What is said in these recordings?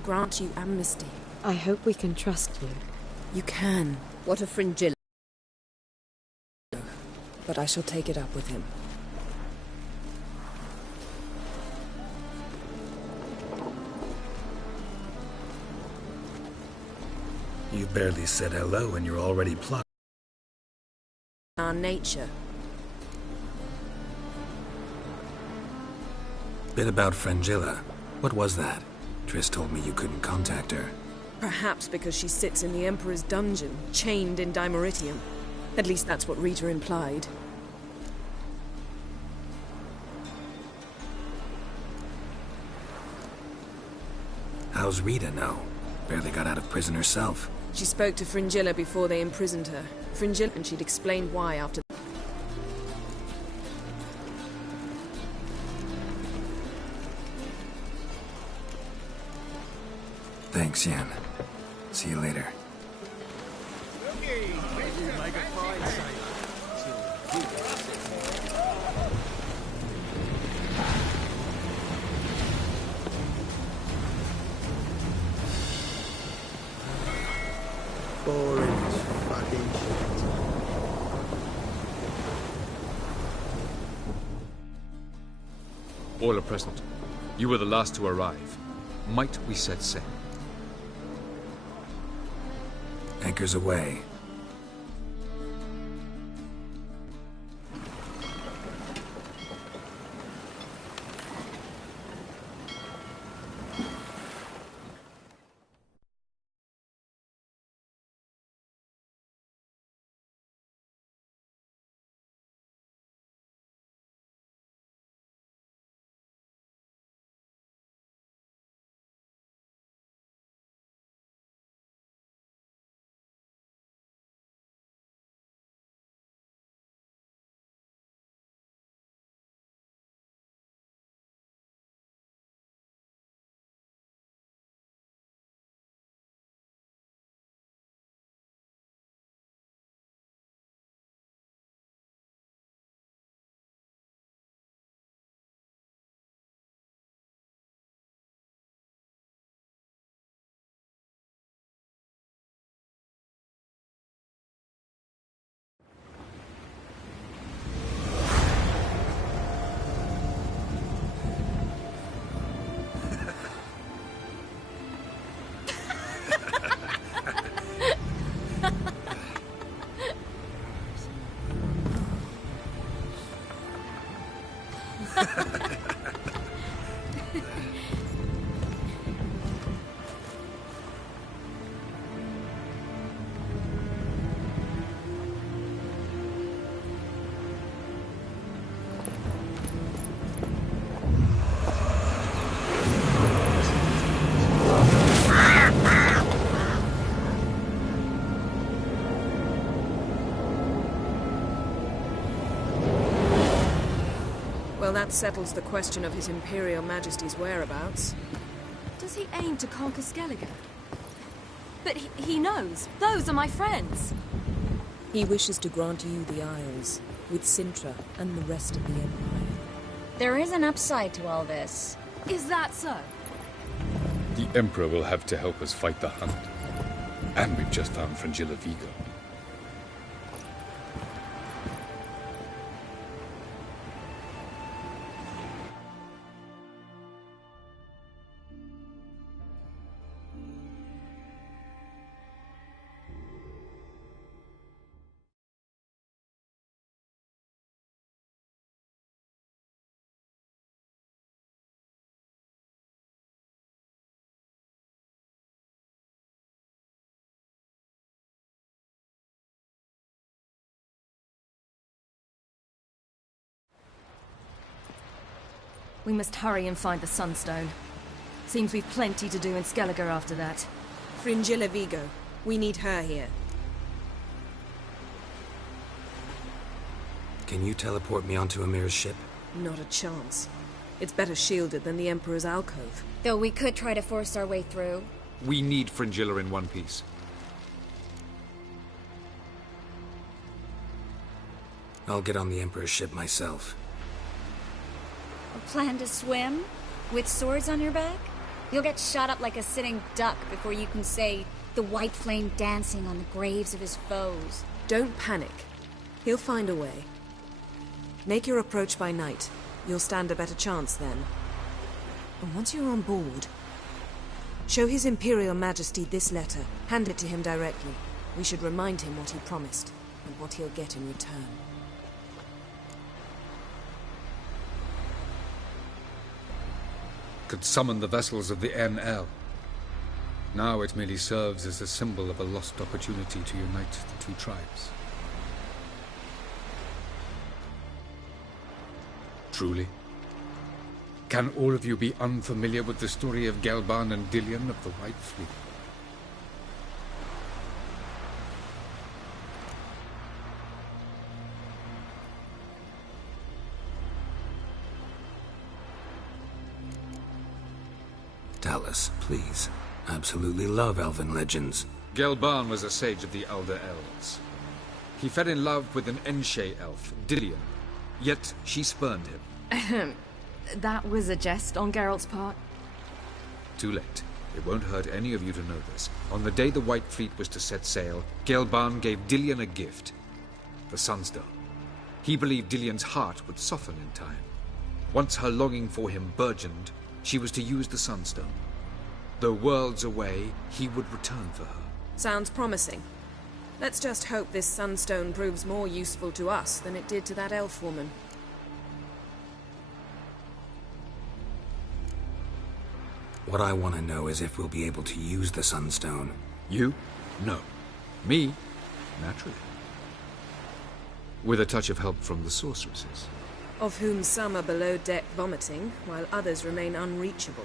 will grant you amnesty. I hope we can trust you. You can, What of Fringilla? but I shall take it up with him. You barely said hello and you're already plotting. Our nature. Bit about Fringilla. What was that? Triss told me you couldn't contact her. Perhaps because she sits in the Emperor's dungeon, chained in Dimeritium. At least that's what Rita implied. How's Rita know? Barely got out of prison herself. She spoke to Fringilla before they imprisoned her. Fringilla, and she'd explained why after. Thanks, Yen. See you later. Boring as fucking shit. All are present. You were the last to arrive. Might we set sail? Anchors away. Well, that settles the question of His Imperial Majesty's whereabouts. Does he aim to conquer Skellige? But he knows. Those are my friends. He wishes to grant you the Isles, with Cintra and the rest of the Empire. There is an upside to all this. Is that so? The Emperor will have to help us fight the Hunt. And we've just found Fringilla Vigo. We must hurry and find the Sunstone. Seems we've plenty to do in Skellige after that. Fringilla Vigo. We need her here. Can you teleport me onto Amir's ship? Not a chance. It's better shielded than the Emperor's alcove. Though we could try to force our way through. We need Fringilla in one piece. I'll get on the Emperor's ship myself. A plan to swim? With swords on your back? You'll get shot up like a sitting duck before you can say the white flame dancing on the graves of his foes. Don't panic. He'll find a way. Make your approach by night. You'll stand a better chance then. And once you're on board, show His Imperial Majesty this letter. Hand it to him directly. We should remind him what he promised, and what he'll get in return. Could summon the vessels of the NL. Now it merely serves as a symbol of a lost opportunity to unite the two tribes. Truly? Can all of you be unfamiliar with the story of Gelban and Dillion of the White Fleet? Tell us, please. Absolutely love elven legends. Gelban was a sage of the Elder Elves. He fell in love with an Enshe elf, Dillion, yet she spurned him. That was a jest on Geralt's part. Too late. It won't hurt any of you to know this. On the day the White Fleet was to set sail, Gelban gave Dillion a gift. The Sunstone. He believed Dillion's heart would soften in time. Once her longing for him burgeoned, she was to use the Sunstone. Though worlds away, he would return for her. Sounds promising. Let's just hope this Sunstone proves more useful to us than it did to that elf woman. What I want to know is if we'll be able to use the Sunstone. You? No. Me? Naturally. With a touch of help from the sorceresses. Of whom some are below deck vomiting, while others remain unreachable.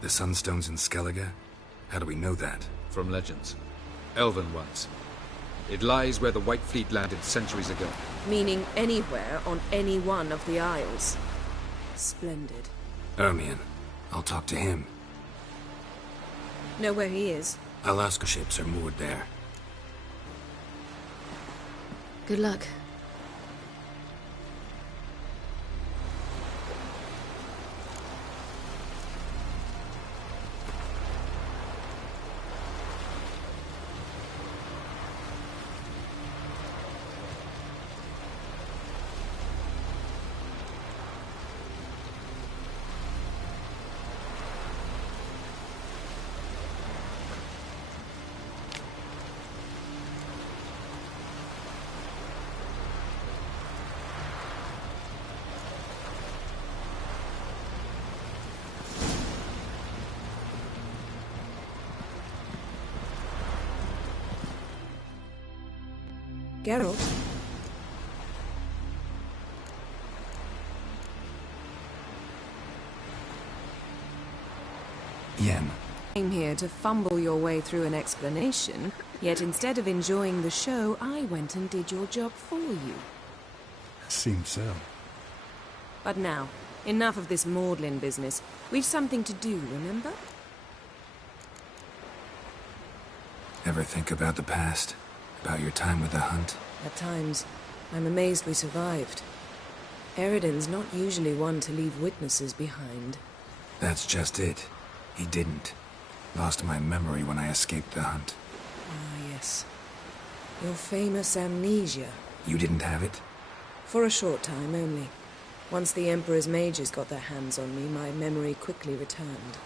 The Sunstone's in Skellige? How do we know that? From legends. Elven ones. It lies where the White Fleet landed centuries ago. Meaning anywhere on any one of the Isles. Splendid. Ermion. I'll talk to him. Know where he is? Alaska ships are moored there. Good luck. Geralt? Yen. Came here to fumble your way through an explanation, yet instead of enjoying the show, I went and did your job for you. Seems so. But now, enough of this maudlin business. We've something to do, remember? Ever think about the past? About your time with the Hunt? At times, I'm amazed we survived. Eridan's not usually one to leave witnesses behind. That's just it. He didn't. Lost my memory when I escaped the Hunt. Ah, yes. Your famous amnesia. You didn't have it? For a short time only. Once the Emperor's mages got their hands on me, my memory quickly returned.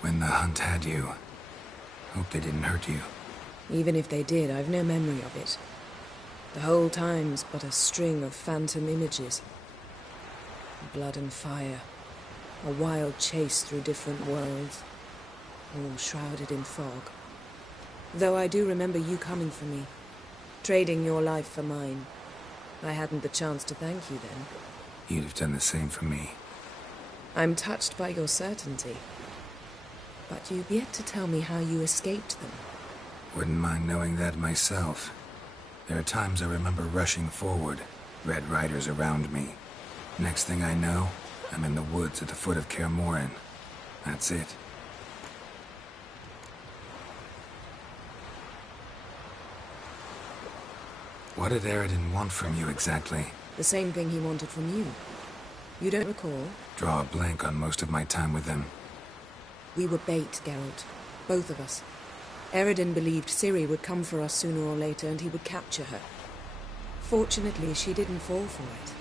When the Hunt had you, hope they didn't hurt you. Even if they did, I've no memory of it. The whole time's but a string of phantom images. Blood and fire. A wild chase through different worlds. All shrouded in fog. Though I do remember you coming for me. Trading your life for mine. I hadn't the chance to thank you then. You'd have done the same for me. I'm touched by your certainty. But you've yet to tell me how you escaped them. Wouldn't mind knowing that myself. There are times I remember rushing forward, Red Riders around me. Next thing I know, I'm in the woods at the foot of Kaer Morhen. That's it. What did Aridin want from you exactly? The same thing he wanted from you. You don't recall? Draw a blank on most of my time with him. We were bait, Geralt. Both of us. Aridin believed Ciri would come for us sooner or later and he would capture her. Fortunately, she didn't fall for it.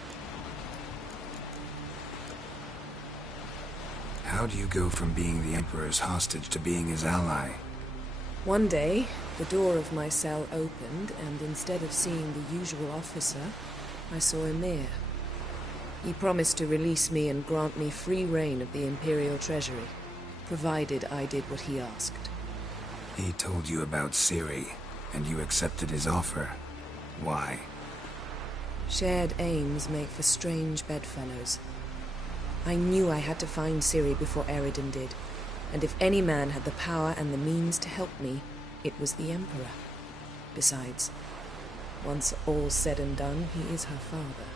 How do you go from being the Emperor's hostage to being his ally? One day, the door of my cell opened, and instead of seeing the usual officer, I saw Emir. He promised to release me and grant me free reign of the Imperial Treasury, provided I did what he asked. He told you about Ciri, and you accepted his offer. Why? Shared aims make for strange bedfellows. I knew I had to find Ciri before Aridin did, and if any man had the power and the means to help me, it was the Emperor. Besides, once all's said and done, he is her father.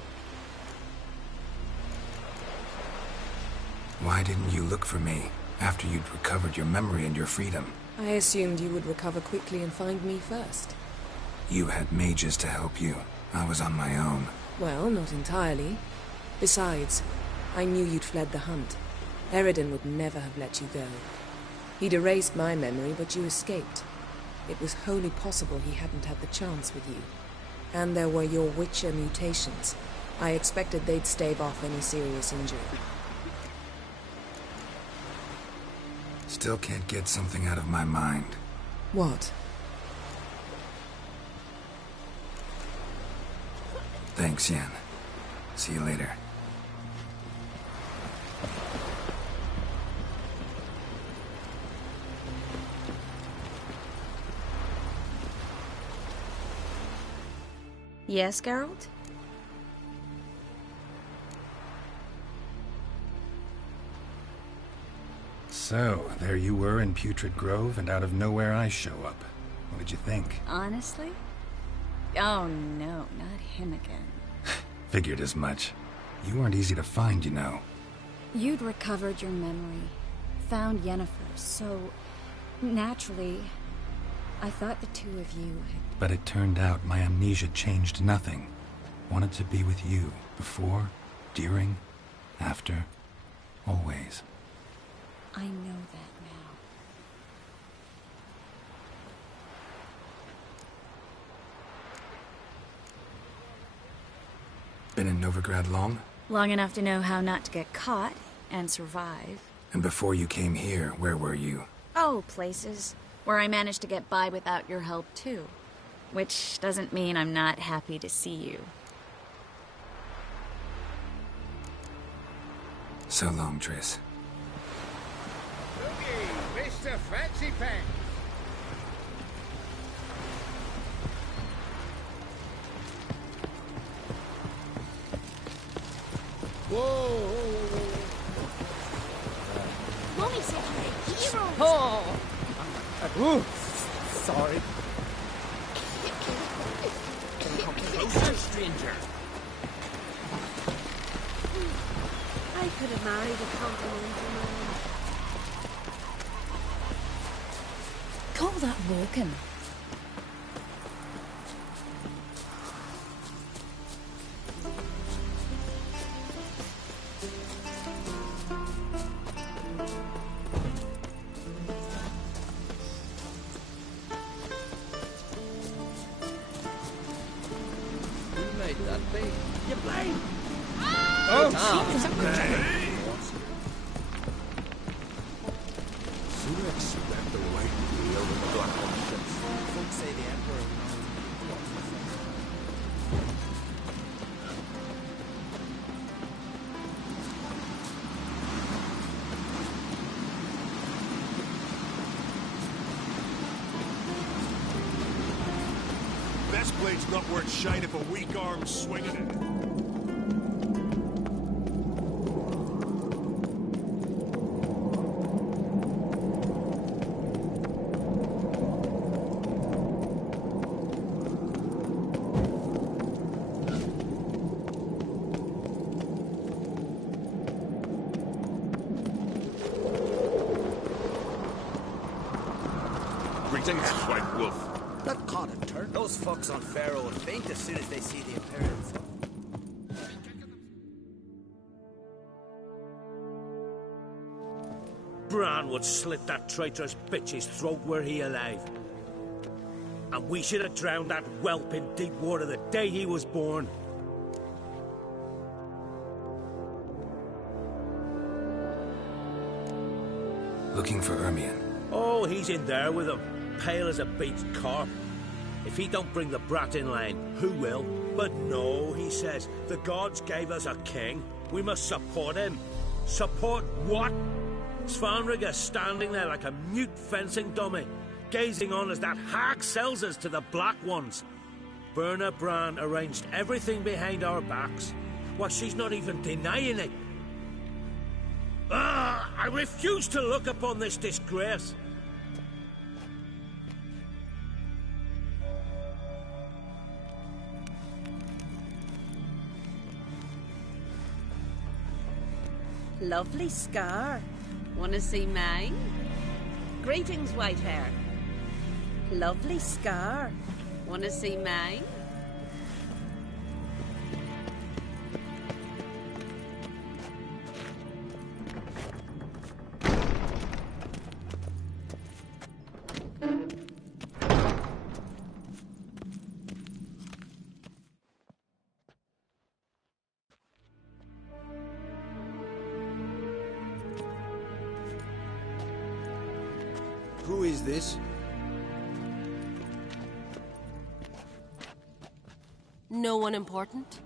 Why didn't you look for me after you'd recovered your memory and your freedom? I assumed you would recover quickly and find me first. You had mages to help you. I was on my own. Well, not entirely. Besides, I knew you'd fled the hunt. Aridin would never have let you go. He'd erased my memory, but you escaped. It was wholly possible he hadn't had the chance with you. And there were your Witcher mutations. I expected they'd stave off any serious injury. Still can't get something out of my mind. What? Thanks, Yen. See you later. Yes, Geralt? So, there you were in Putrid Grove, and out of nowhere I show up. What did you think? Honestly? Oh no, not him again. Figured as much. You weren't easy to find, you know. You'd recovered your memory, found Yennefer, so naturally, I thought the two of you had... But it turned out my amnesia changed nothing. Wanted to be with you, before, during, after, always. I know that now. Been in Novigrad long? Long enough to know how not to get caught and survive. And before you came here, where were you? Oh, places where I managed to get by without your help, too. Which doesn't mean I'm not happy to see you. So long, Triss. Looky, Mr. Fancy Pants. Whoa! Mommy said you're a hero! Oh! Ooh, sorry. Come closer, stranger. I could have married a continental man. Call that Vulcan. Who made that bee? You blame! Oh, Sooner expect the white wheel than the black ones. Folks say the Emperor. Best blade's not worth shite if a weak arm's swinging it. Greetings, White Wolf. That caught a turn. Those fucks on Pharaoh will faint as soon as they see the appearance. Bran would slit that traitorous bitch's throat were he alive. And we should have drowned that whelp in deep water the day he was born. Looking for Ermion. Oh, he's in there with him, pale as a beached carp. If he don't bring the brat in line, who will? But no, he says, the gods gave us a king. We must support him. Support what? Svanrige standing there like a mute fencing dummy, gazing on as that hag sells us to the Black Ones. Berna Bran arranged everything behind our backs. Well, she's not even denying it. I refuse to look upon this disgrace. Lovely scar. Wanna see mine? Greetings, Whitehair. Lovely scar. Wanna see mine? Who is this? No one important.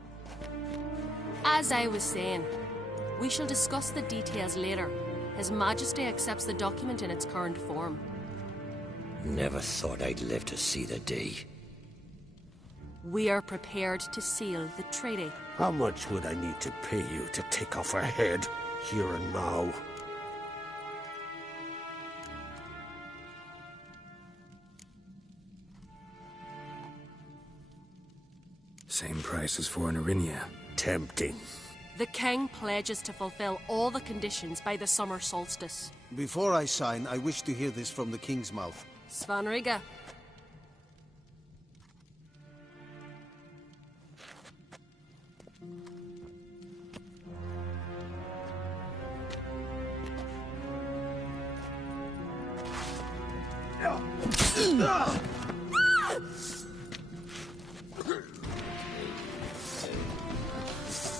As I was saying, we shall discuss the details later. His Majesty accepts the document in its current form. Never thought I'd live to see the day. We are prepared to seal the treaty. How much would I need to pay you to take off her head, here and now? Same price as for an Erinia. Tempting. The king pledges to fulfill all the conditions by the summer solstice. Before I sign, I wish to hear this from the king's mouth. Svanrige.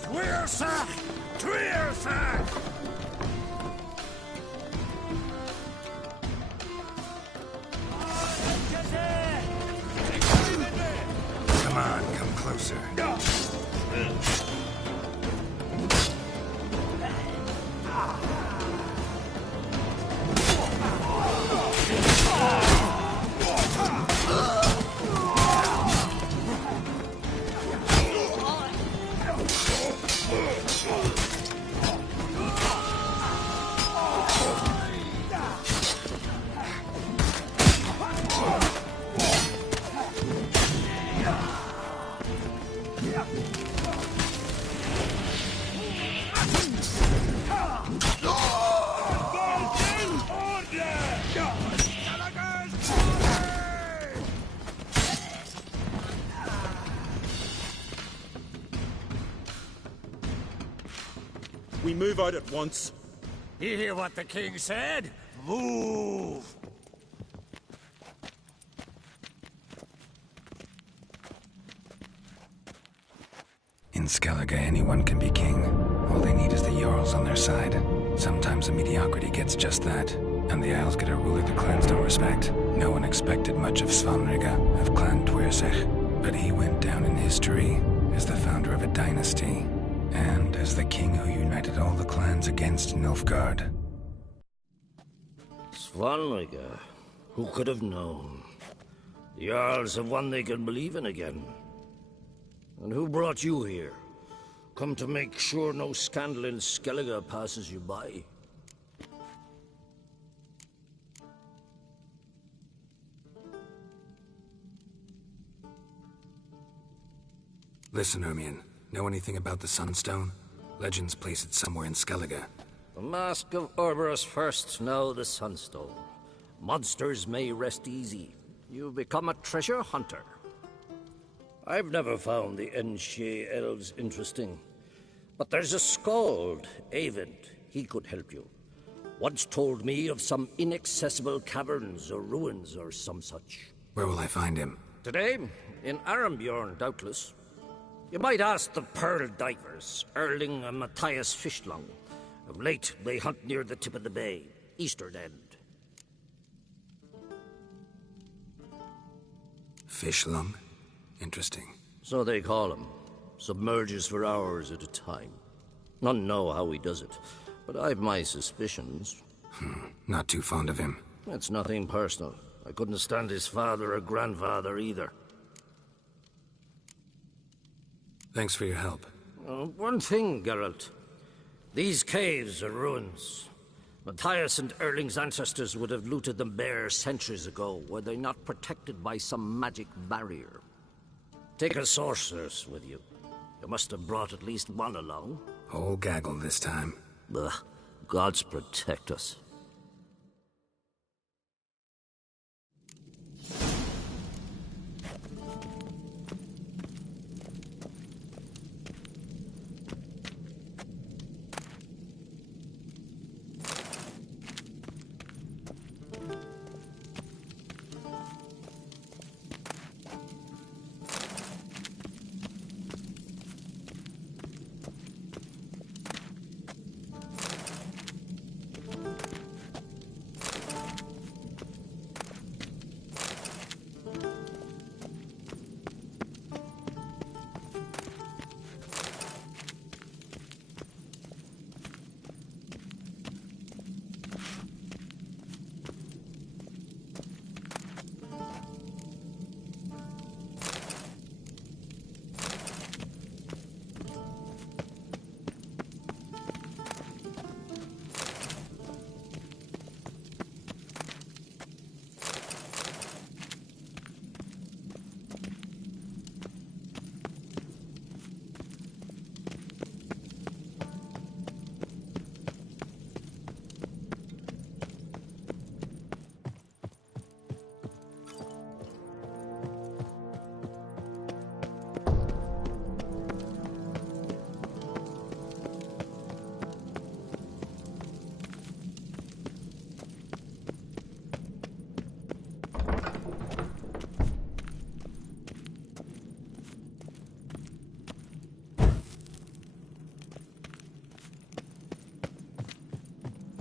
Tweersach! Tweersach! Come on, come closer. We move out at once. You hear what the king said? Move! In Skellige, anyone can be king. All they need is the Jarls on their side. Sometimes a mediocrity gets just that, and the Isles get a ruler the clans don't respect. No one expected much of Svanrige, of Clan Tweersach, but he went down in history as the founder of a dynasty, and as the king who united all the clans against Nilfgaard. Svanrige, who could have known? The Jarls have one they can believe in again. And who brought you here? Come to make sure no scandal in Skellige passes you by. Listen, Ermion. Know anything about the Sunstone? Legends place it somewhere in Skellige. The Mask of Orberus first, now the Sunstone. Monsters may rest easy. You've become a treasure hunter. I've never found the Enshe elves interesting. But there's a skald, Eyvind. He could help you. Once told me of some inaccessible caverns or ruins or some such. Where will I find him? Today, in Arambjorn, doubtless. You might ask the Pearl Divers, Erling and Matthias Fishlung. Of late, they hunt near the tip of the bay, eastern end. Fishlung? Interesting. So they call him. Submerges for hours at a time. None know how he does it, but I've my suspicions. Not too fond of him. It's nothing personal. I couldn't stand his father or grandfather either. Thanks for your help. One thing, Geralt. These caves are ruins. Matthias and Erling's ancestors would have looted them bare centuries ago, were they not protected by some magic barrier. Take a sorceress with you. You must have brought at least one along. Whole gaggle this time. Ugh. Gods protect us.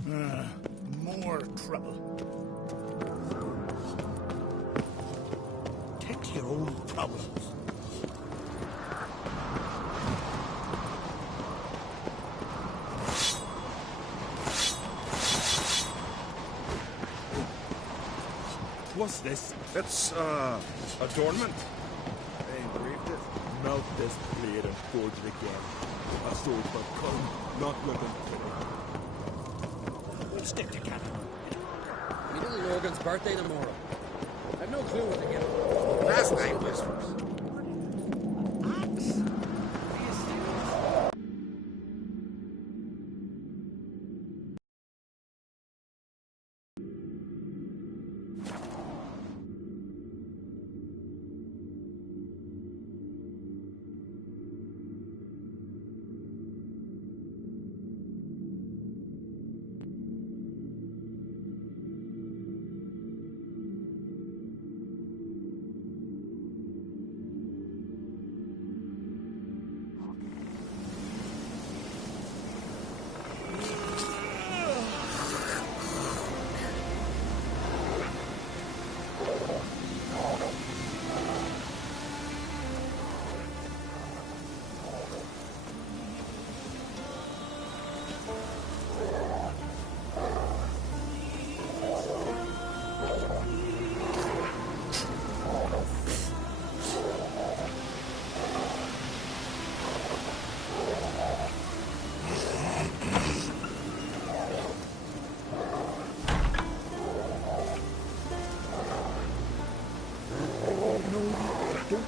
More trouble. Take your own problems. What's this? It's, adornment. They engraved it. Melt this blade and forge it again. A sword for cutting, not looking pretty. We'll stick together. Me little Logan's birthday tomorrow. I've no clue what to get him. Last night was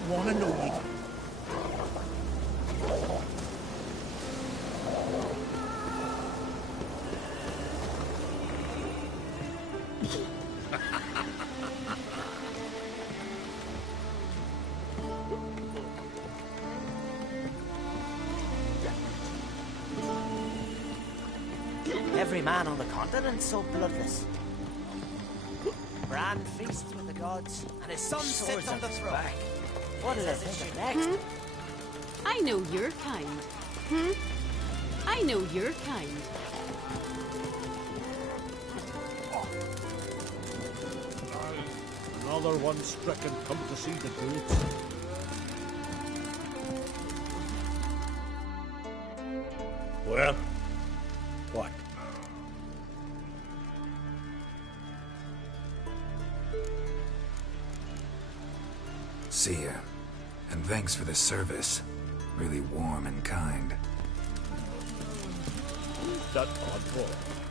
want to know it. every man on the continent so bloodless. Bran feasts with the gods, and his son sits on the throne. What'll they think of next? I know your kind. I know your kind. Another one stricken come to see the boots. Well, what? See ya. And thanks for the service. Really warm and kind. That odd boy.